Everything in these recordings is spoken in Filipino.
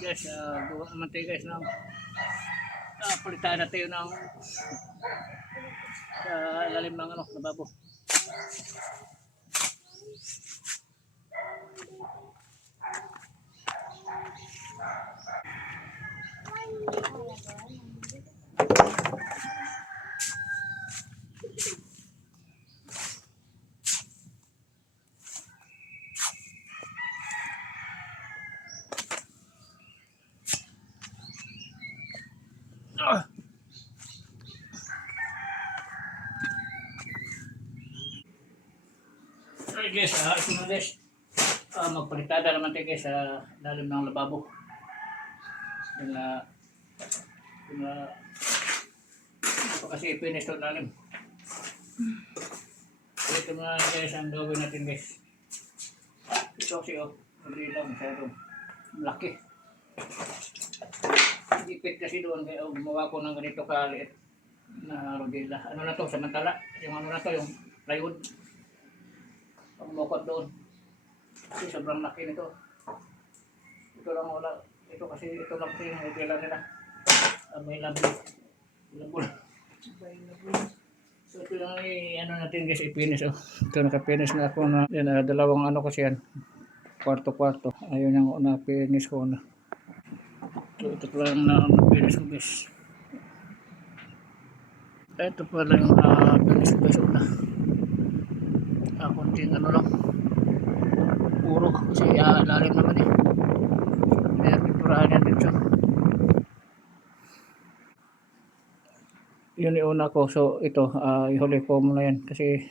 guys, gawa naman tayo guys ng palitan na tayo ng sa lalim ng lababo. Okay guys, ito na guys. Magpalitada naman tayo guys sa lalim ng lababo. Ito kasi finish to lalim. Ito na guys ang gawin natin guys. Ito kasi hindi lang masyadong laki. Ipit kasi doon kaya gumawa ko ng ganito kaliit na rodilla. Ano na to, samantala. Yung ano na to, yung plywood. Pagmukot doon. Kasi sobrang laki nito. Ito lang wala. Ito kasi ito lang kasi yung rodilla nila. May label. So ito lang ano natin guys, i-finish. Ito naka-finish na ako na yan, dalawang ano kasi yan. Kwarto-kwarto. Ayun yung na-finish ko na. So ito lang na-finish ko guys. Ito pala yung finish ko guys una. Kunting ano lang. Puro kasi lalim naman eh. Kaya pinturahan yan dito. Yun yung una ko. So ito, ihuli ko muna yan kasi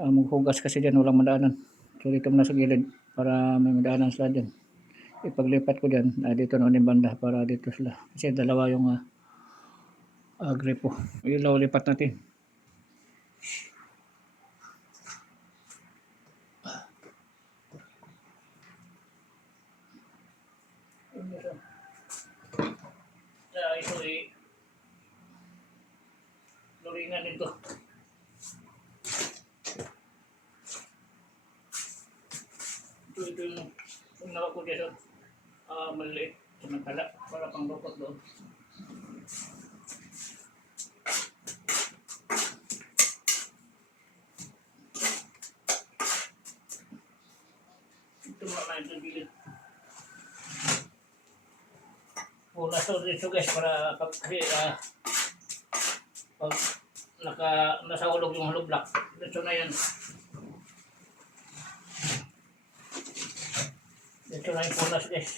maghugas kasi dyan, walang madaanan. So dito muna sa gilid para may madaanan sila dyan. Ipaglipat ko dyan, dito noon yung banda para dito sila. Kasi dalawa yung gripo. Ilaw lipat natin. Ito luringan nito. Ito yung nawa ko dyan. Maliit. Samantala. Para pang lukot doon. Ito mga ito gilid. Una to dito guys para pag nasahulog yung hollow block. Dito na yan. Dito na yung punas guys.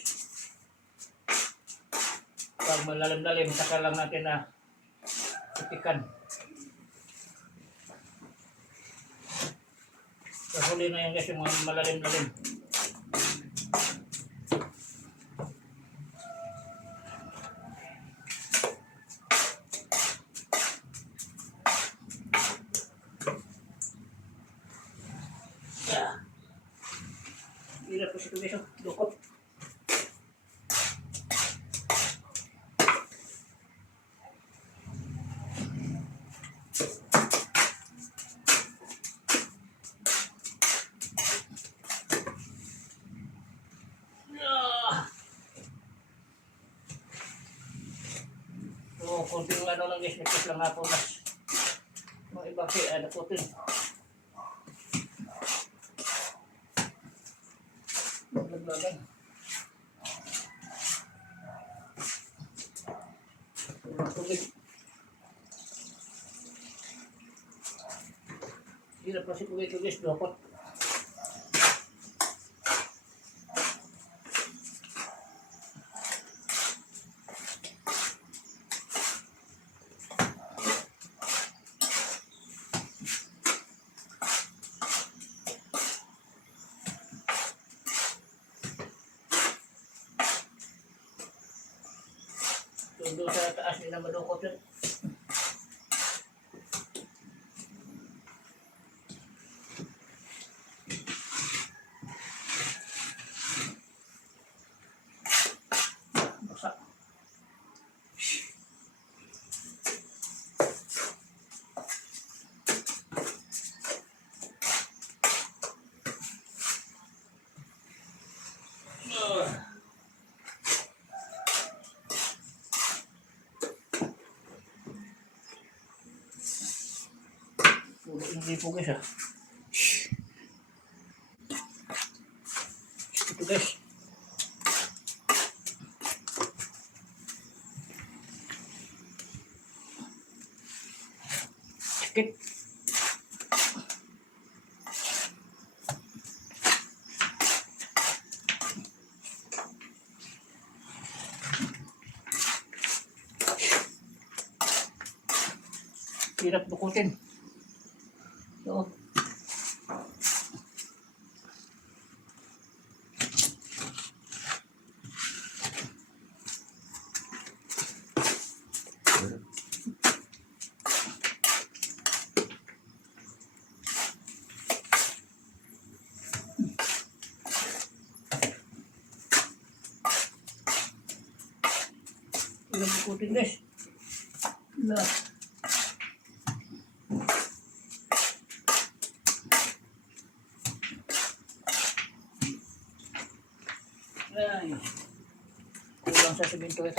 Pag malalim-lalim, saka lang natin na itikan. So huli na yan guys yung mga malalim-lalim. Hirap po ito guys, lukot. So, kunting ano lang guys, nipis lang nga po mas. Mga iba kasi, naputin. Maglaglagan. Tubig. Hirap kasi po ito guys, lukot. Doon sa taas nila malukot yun. Basa. Hindi po guys Ito guys. Sakit. Hirap dukutin. So, hirap dukutin guys. Na. Ay, kulang sa simento ito.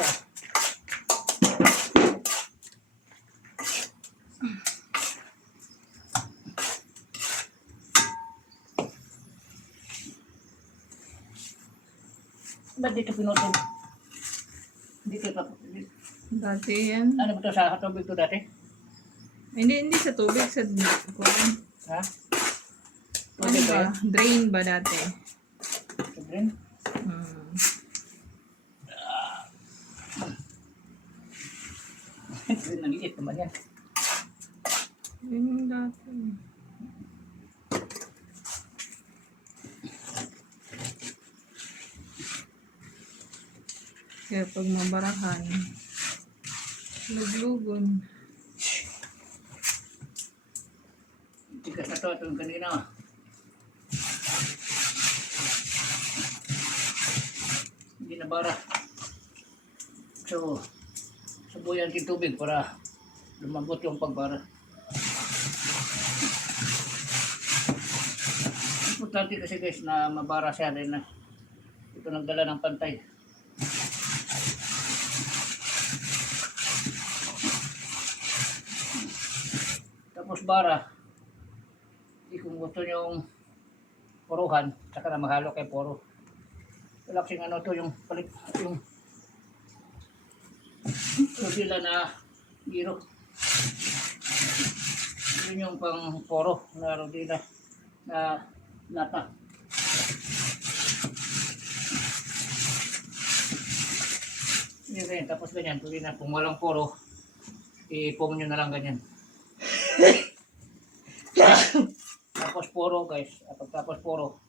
Ba't dito pinutog? Dito pa. Dati yan. Ano ba ito sa tubig to dati? Hindi sa tubig, sa kuwan. Ha? Ano Tubig ba? ba? Drain ba dati? Tubig? Hmm. Naliit naman yan. Yun yung dati. Kaya pag mabarahan, luglugon. Tigas na to, ito yung kanina. Hindi na bara. So, subuyan yung tubig para lumambot yung pagbara. Importante kasi guys na mabara siya rin na ito nagdala ng pantay. Tapos bara, kung gusto nyong puruhan, saka na mahalo kay puro. Wala kasing ano to yung palit, yung sila na giro. Yun yung pang poro na rodila na lata. Yun ganyan, tapos ganyan, tuloy na kung walang poro, i-pom nyo na lang ganyan. Tapos poro guys, pagtapos poro,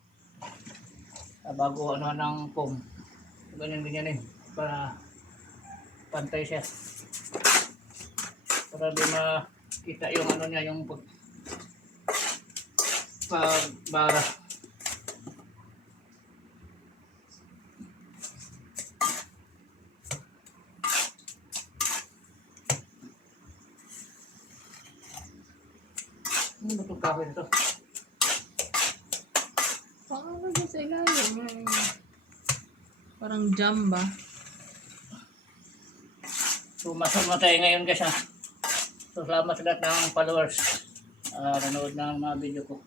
bago ano ng pom, ganyan-ganyan para pantay siya. Para di makita yung ano niya, yung pagbara. Ano ba itong kahoy nito? Paano ba sa ilalim? Parang jam ba? So, masama tayo ngayon guys ha. So, salamat sa lahat ng followers. Nanood ng mga video ko.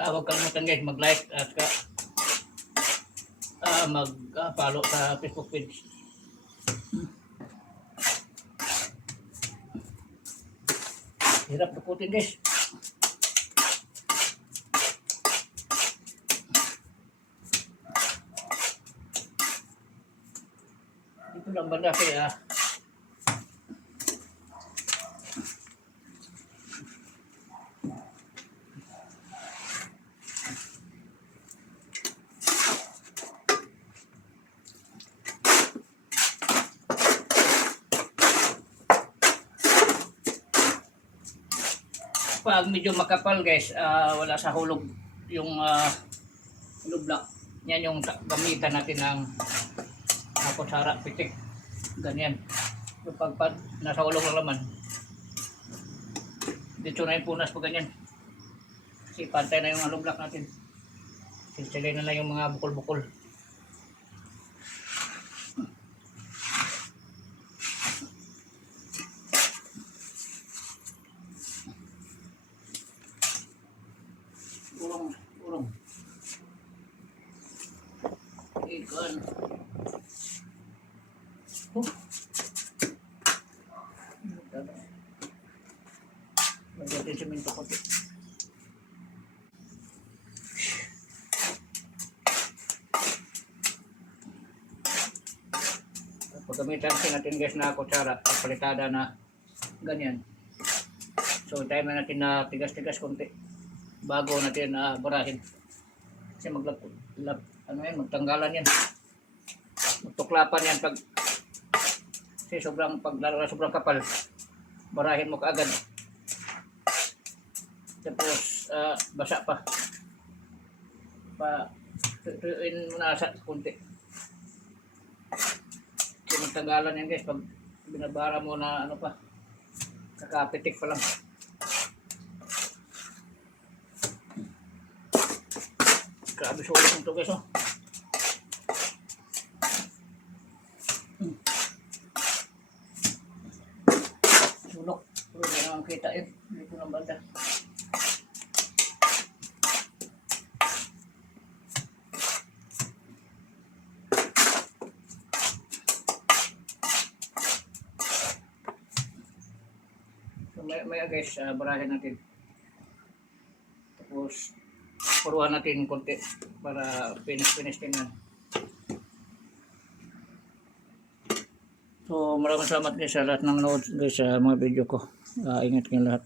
Huwag kalimutan guys, mag-like at mag-follow sa Facebook page. Hirap dukutin guys. Dito lang banda kaya pag medyo makapal guys, wala sa hulog yung hollow block. Yan yung gamitan natin ng kutsara, pitik. Ganyan. So, pag nasa hulog lang naman, dito na yung punas po ganyan. Kasi pantay na yung hollow block natin. Silsilay na lang yung mga bukol-bukol. Urong. Ikan. Oh. Lagyan din simento konti. Pagamitan natin guys na kutsara, palitada na ganyan. So time na natin na tigas-tigas konti bago natin barahin. Kasi magtanggalan yan. Magtuklapan yan pag kasi sobrang kapal. Barahin mo kaagad. Tapos basa pa. Tuyuin mo na sa konti. Kasi magtanggalan yan guys pag binabara mo na ano pa. Kakapitik pa lang. Grabe sulit nito guys oh. Sulok. Pero hindi naman kita yun. Dito ng banda. So maya guys, barahin natin. Tapos puruhan natin konti para finish din yan. So maraming salamat guys sa lahat ng nanood guys sa mga video ko. Ingat kayo lahat.